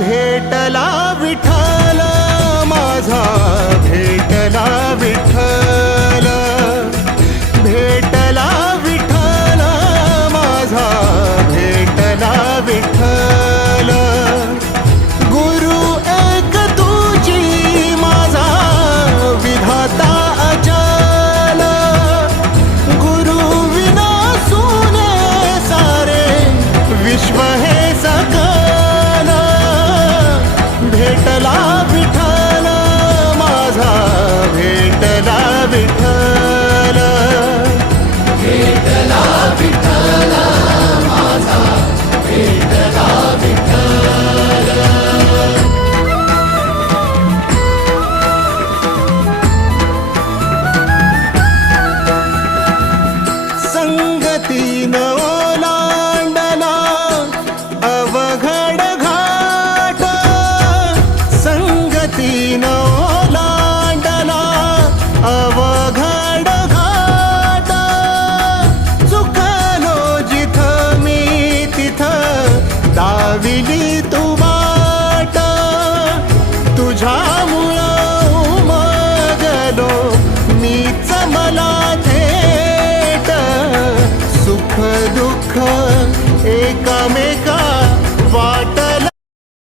भेटला विठ्ठल माझा, भेटला विठ्ठल, भेटला विठ्ठल माझा, भेटला विठ्ठल. गुरु एक तुझी माझा विधाता अचल, गुरु विना सुने सारे विश्व हे सकल. भेटला विठ्ठल माझा, भेटला विठ्ठल, भेटला विठ्ठल माझा, भेटला विठ्ठल. संगतीन ओलांडला अवघड घाट, संगतीन ओलांडला अवघड घाट. चुकलो जिथं मी तिथं दाविली तू वाट, तुझ्यामुळं उमगलो मीच मला थेट. सुख दुःख एकामेका